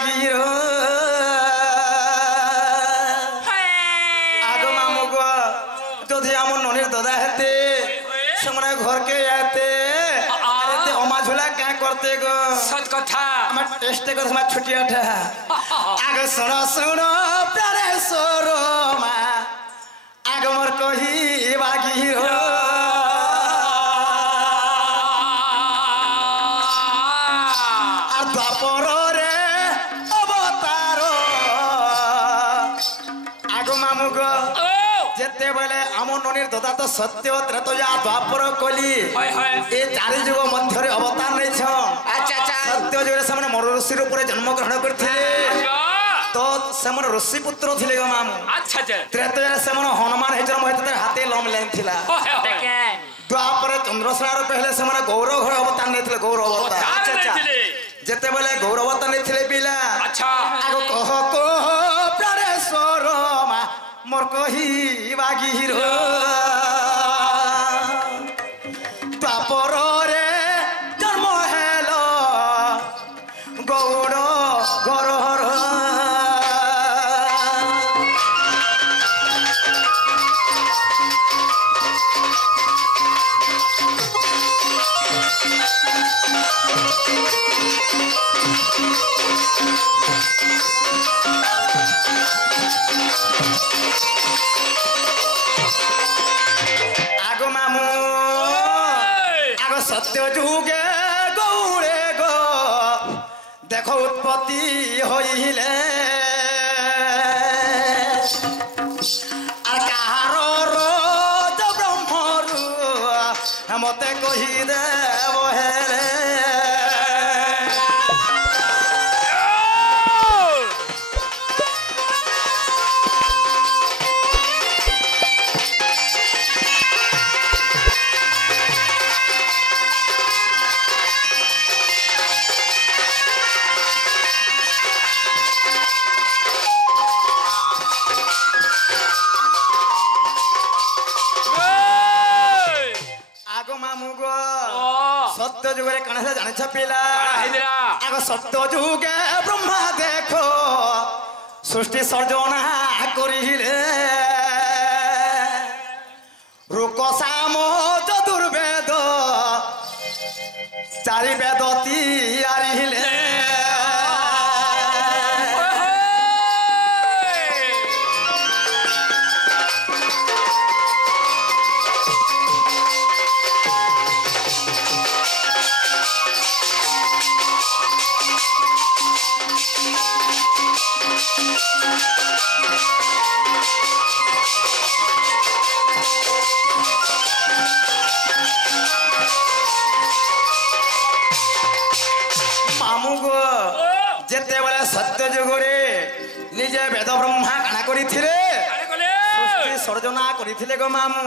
बागीर आग मामू को যদি আমার ননির দাদা হেতে সেমনে ঘরকে আতে আরে অমা ঝুলা কা করতে গো सच कथा আমার টেস্টে করে আমার ছুটি আঠা আগে শুনো শুনো প্রাণে সরমা আগে মোর কহি বাগীর আর দ্বাপর রে অবতার আগে মামু গো যেতে বলে আমার ননির দাদা তো সত্য ত্রেতয়া দ্বাপর কলি এই চারি যুগ মধ্যে অবতার নেছ আচ্ছা আচ্ছা সত্য যুগে সেমানে মরুষির উপরে জন্মগ্রহণ করছিলে তো সেমানে ঋষি পুত্র ছিলে গো মামু अच्छा अच्छा ত্রেতয়ারে সেমানে হনুমান হে জন্ম হইতে হাতে লম লেন থিলা দ্বাপরে চন্দ্রশেখর পহলে সেমানে গৌরব ঘর অবতার নেছিলে গৌরব অবতার अच्छा अच्छा যেতে বলে গৌরব অবতার নেছিলে পিলা अच्छा আগ কহ কহ প্রাণেশ্বর মা মোর কহি বাগীর দ্বাপর রে জন্ম হেল গৌড় গরহর সত্য যুগে গৌড়ে গো দেখো উৎপত্তি হইলে আর কাহার রোজ ব্রহ্মরু মতে কহি দেব হেলে সত্য যুগে কানে জানিছ পিলা আগ সত্য যুগে ব্রহ্মা দেখো সৃষ্টি সর্জনা করিলে রূক সাম চতুর্বেদ চারি বেদ তিয়ারিলে যেতে বলে সত্য যুগরে নিজে বেদ ব্রহ্মা কানা করিଥିଲେ সৃষ্টি সর্জনা করিଥିଲେ গো মামু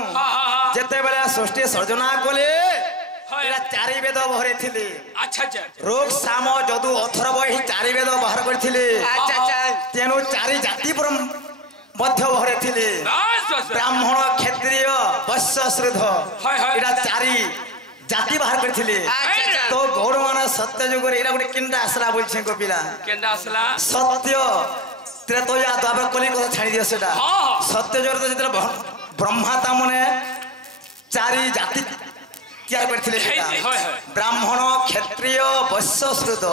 যেতে বলে সৃষ্টি সর্জনা কলে এরা চারি বেদ ভরিଥିଲେ अच्छा अच्छा রোগ সাম যদু অথর্ব এই চারি বেদ বাহার করিଥିଲେ अच्छा अच्छा তেনু চারি জাতি মধ্য ভরিଥିଲେ ব্রাহ্মণ ক্ষত্রিয় বৈশ্য শ্রুধ এরা চারি জাতি বাহার করিଥିଲେ তো গৌর মানে সত্য যুগরে এরা গোটে কেন্দ্র আসলা বলছে কপিলা केंदा असला সত্য ত্রেতয়া দ্বাপর কলি কথা ছাড়ি দিও সেটা সত্য যুগরে তো যেতে ব্রহ্মাতা মনে চারি জাতি তৈরি করেছিলে ব্রাহ্মণ ক্ষত্রিয় বৈশ্য শ্রুত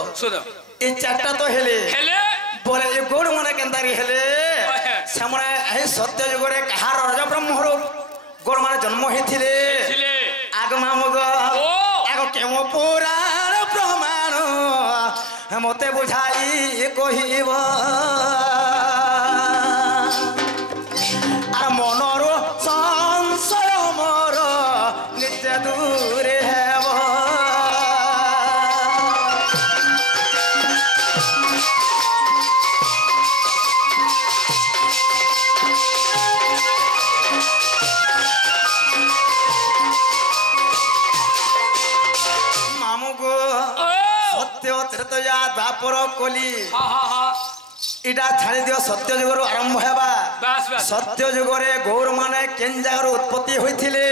এই চারটা তো হেলে বলে এই গৌর মানে কেন্দারি হেলে সেমনে এই সত্য যুগরে কাহার রজ ব্রহ্মর গৌর মানে জন্ম হয়েছিলে আগ মামুগ আগ কেম পুরাণ প্রমাণ মতে বুঝাই কহিব আর মনর সংশয় মর নিত্য দূরে হেব মামুগো সত্য ত্রেতয়া দ্বাপর কলি এটা ছাড়ি দিও সত্য যুগর আরম্ভ হেবা সত্য যুগরে গৌর মানে কেন জায়গার উৎপত্তি হয়েছিলে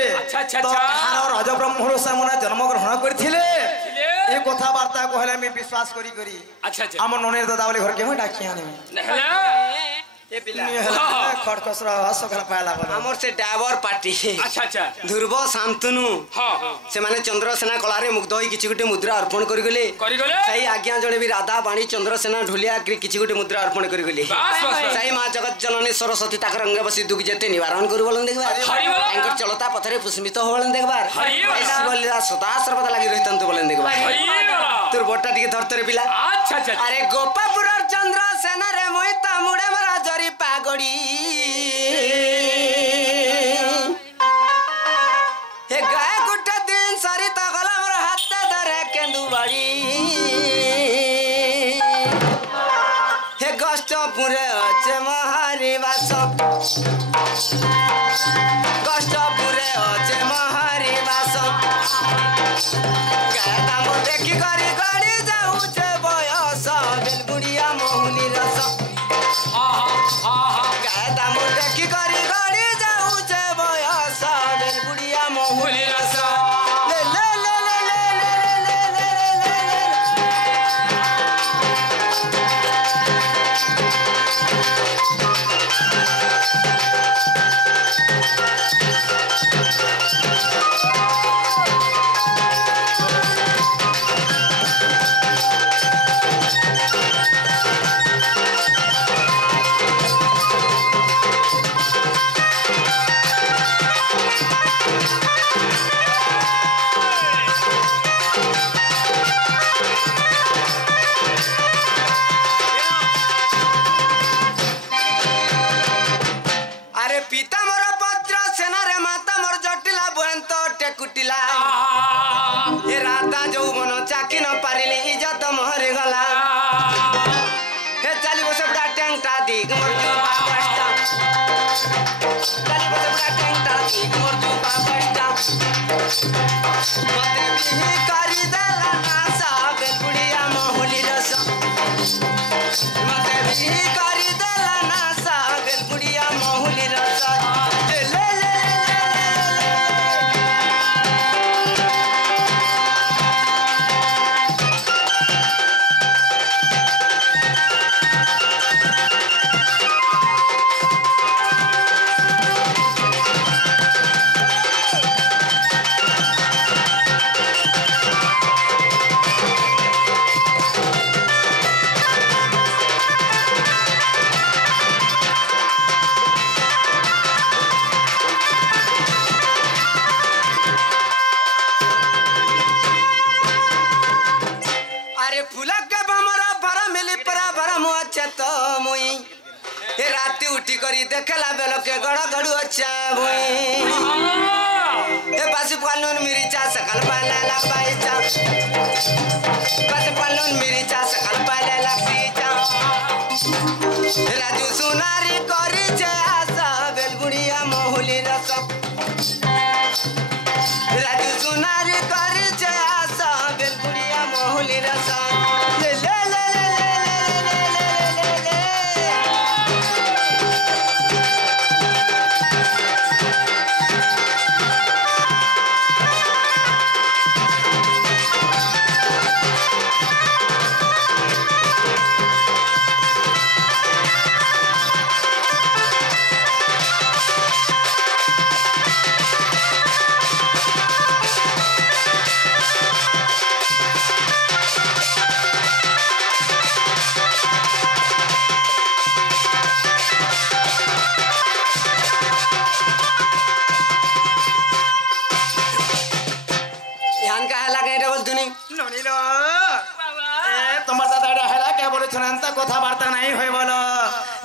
তো কাহার রজ ব্রহ্মর সেমনে জন্মগ্রহণ করেছিলে ए कथाबार्ता कहले मैं विश्वास करी करी अच्छा अच्छा हम ननेर दादा वाले घर के मैं डाकी आने नहला ए पिला खड़खसरा हस गला पाला हमर से ड्राइवर पार्टी अच्छा अच्छा ध्रुव शांतनु हां से माने चंद्रसेना कलारे मुग्ध होई किछि गुटे मुद्रा अर्पण करि गले सही आज्ञा जणे भी राधा बाणी चंद्रसेना ढुलिया किछि गुटे मुद्रा अर्पण करि गले सही मां जगत जननी सरस्वती ताकर अंगे बसी दुख जेते निवारण करि बोलन देखबा एंकर चलता पथरे पुष्पित हो बोलन देखबा ऐसी बोलिला सदा सर्वदा लागि रहितंत बोलन देखबा तोर बोटा टिके धरतरे पिला अच्छा अच्छा अरे गोपापुर चंद्रसेना रे मोइता मुडे मरा जरी पागड़ी हे गाय गुट्टा दिन सारी तगला मोर हाथ धरे केंदु बाड़ी हे गष्टपुरे अचे महारी वास गष्टपुरे अचे महारी वास गाय नाम देखि करी गाड़ी जाऊ छे बयस बेलबुड़िया मोहुनी रस गाय दाम देखि करी गाड़ी जाऊ छे बयस बेलबुड़िया मोहुनी रस ले ले ले ले ले ले ले ले उठी करी देखला बेल के गड़ गड़ू अच्छा भई ए पासी पालन मेरी चा सकल पाला ला पाई चा पासी पालन मेरी चा सकल पाला ला पी चा राजू सुनारी करी छे आशा बेलगुड़िया मोहुली रस राजू सुनारी करी छे आशा बेलगुड़िया मोहुली रस ले ले ले কথাবার্তা নাই হই বলো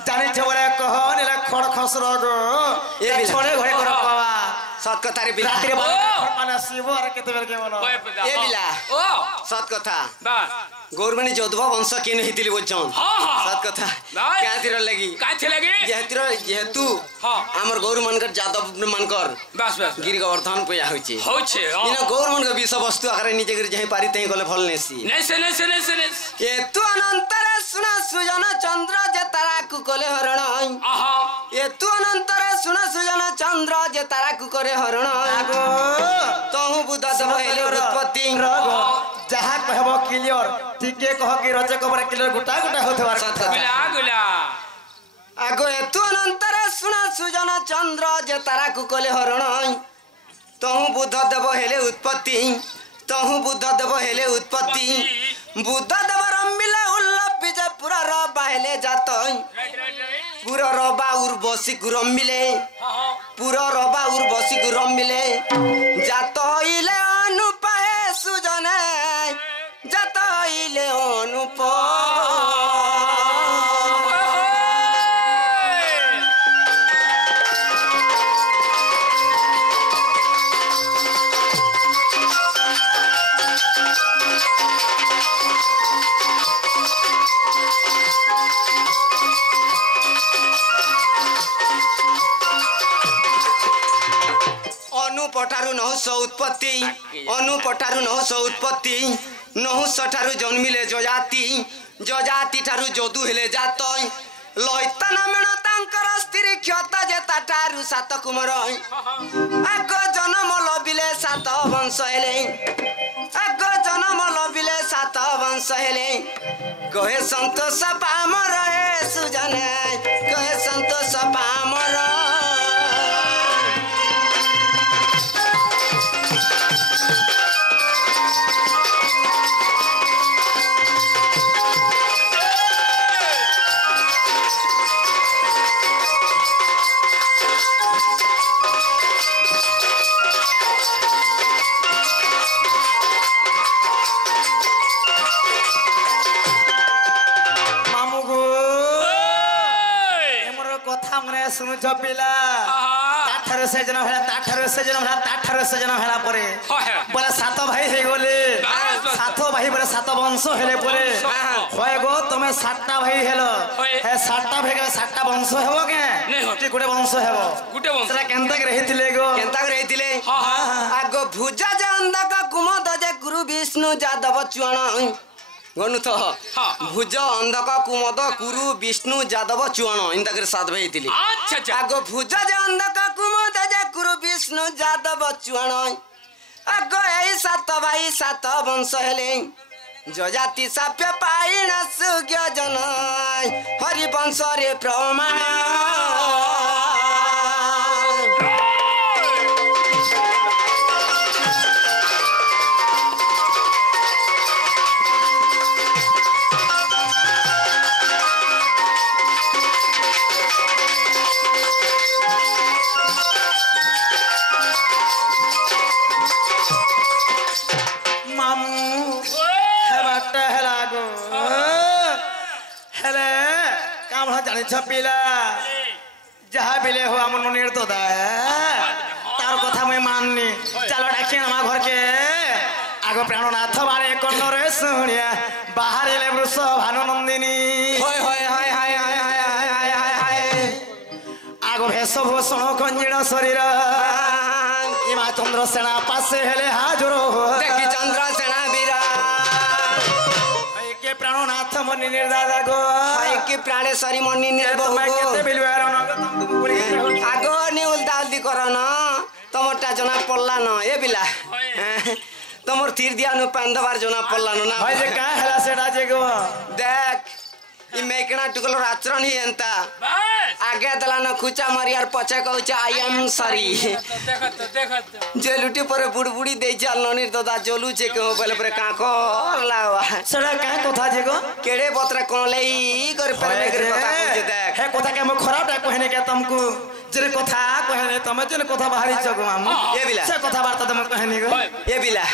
জানিছ বলে কহ নিলা খড় খসর গো এ ছোড়ে ঘরে করে বাবা সৎ কথা রে বিলা রাত্রে মানে শিব আর কেতে বের কে বলো এ বিলা ও সৎ কথা বা গৌরবাণী যোদ্ধব বংশ কেন হিতিলি বচন সৎ কথা কাতির লাগি যেহেতু আমার গৌর মানকর যাদব মানকর বাস বাস গিরি গোবর্ধন পয়া হইছে হচ্ছে ইনা গৌর মানক বিষ বস্তু আকারে নিজে করে যাই পারি তাই গলে ফল নেছি নেছে এতু অনন্তরে সুনা সুজন চন্দ্র যে তারা কুকলে হরণ আহা এতু অনন্তরে সুনা সুজন চন্দ্র যে তারা কুকরে হরণ আগো তহু বুধ দবইলে উৎপত্তি রগো যাহা কহ क्लियर टिके कह कि रचे कबरे क्लियर गुटा गुटा होथवार कथा गुला गुला आगो एतु अनंतर सुना सुजन चंद्र जे तारा कुकले हरण तहु बुद्ध देव हेले उत्पत्ति तहु बुद्ध देव हेले उत्पत्ति बुद्ध देव रमिले उल्लपि जे पूरा रबा हेले जात पूरा रबा उर्वशी रमिले पूरा रबा उर्वशी रमिले जात इले अनुपाए सुजने जात इले अनुप पठारु नहुस उत्पत्ति अनु पठारु नहुस उत्पत्ति नहुस ठारु जन्मिले जजाति जजाति ठारु जदु हेले जात लैतन मेण तांकर स्त्री क्षता जे ताठारु सात कुमार आग जन्म लबिले सात वंश हेले आग जन्म लबिले सात वंश हेले कहे संतोष पामर हे सुजने कहे संतोष पामर सुनु पिला ताठार से जन भेला ताठार से जन भेला ताठार से जन भेला परे बोले सात भाई हे गोले सात भाई बोले सात वंश हेले परे होय गो तमे सातटा भाई हेलो हे सातटा भाई के सातटा वंश हेबो के टी गुटे वंश हेबो गुटे वंश सेला केनता के रहितिले गो केनता के रहितिले आगो भुजा जे अंधक कुमद जे गुरु विष्णु जादव चुआण गनु तो भुज अंधक कुमद कुरु विष्णु जादव चुआण इंदक सात भाई थिले अच्छा अच्छा आगो भुज जे अंधक कुमद जे कुरु विष्णु जादव चुआण आगो एई सात भाई सात वंश हेले जजाति साप्य पाई न सुज्ञ जन हरि वंश रे प्रमाण छपिला जहा बिले हो हमन मनिर तो दा तार कथा मैं माननी चलो डाके हमा घर के आगो प्राणनाथ बारे कन्न रे सुनिया बाहर ले वृष भानु नंदिनी होय होय हाय हाय हाय हाय हाय हाय हाय आगो भेष भूषण कंजिण शरीर इमा चंद्र सेना पासे हेले हाजुर देखि चंद्र सेना बीरा के प्राणनाथ मनि निर्दादा गो हाय के प्राणेश्वरी मनि निर्बहु मैं केते बिलवार न आगो नि उल्टाल्दी करन तमटा जना पल्ला न ए बिला तमर तीर दिया न पांदवार जना पल्ला न ना भाई जे का हला सेडा जे गो देख इ मेकना टुकलो आचरण ही एंता आगे दला न खुचा मारियार पछे कहछ आई एम सॉरी देखत जे लुटी पर बुड़बुड़ी दे चाल ननीर दादा जोलू छे को पहले पर का को लावा सडा का कथा जे गो केड़े बतरा कोन लई कर पर में कर कथा को देख हे कथा के हम खराब टा कहने के तुमको जे कथा कहने तमे जे कथा बाहरी जगो हम ए बिला से कथा वार्ता तुम कहने गो ए बिला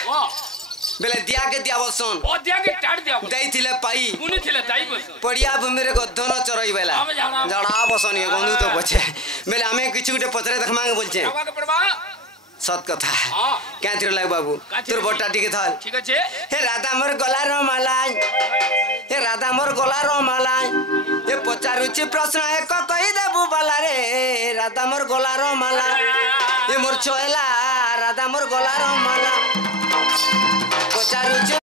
बेले दिया के दिया बसन ओ दिया के टाड़ दिया देई थिले पाई उनी थिले दाई बसन पड़िया भूमि रे गधन चरई बेला जड़ा बसन ये गंदू तो बचे बेले हमें किछु गुटे पतरे देखमा के बोलछे सत कथा क्या थिर लाग बाबू तोर बट्टा टिके थाल ठीक अछि हे राधा मोर गला रो माला हे राधा मोर गला रो माला हे पचारुची प्रश्न एक कहि देबू बाला रे राधा मोर गला रो माला हे मोर छोएला राधा मोर गला रो माला पचारुची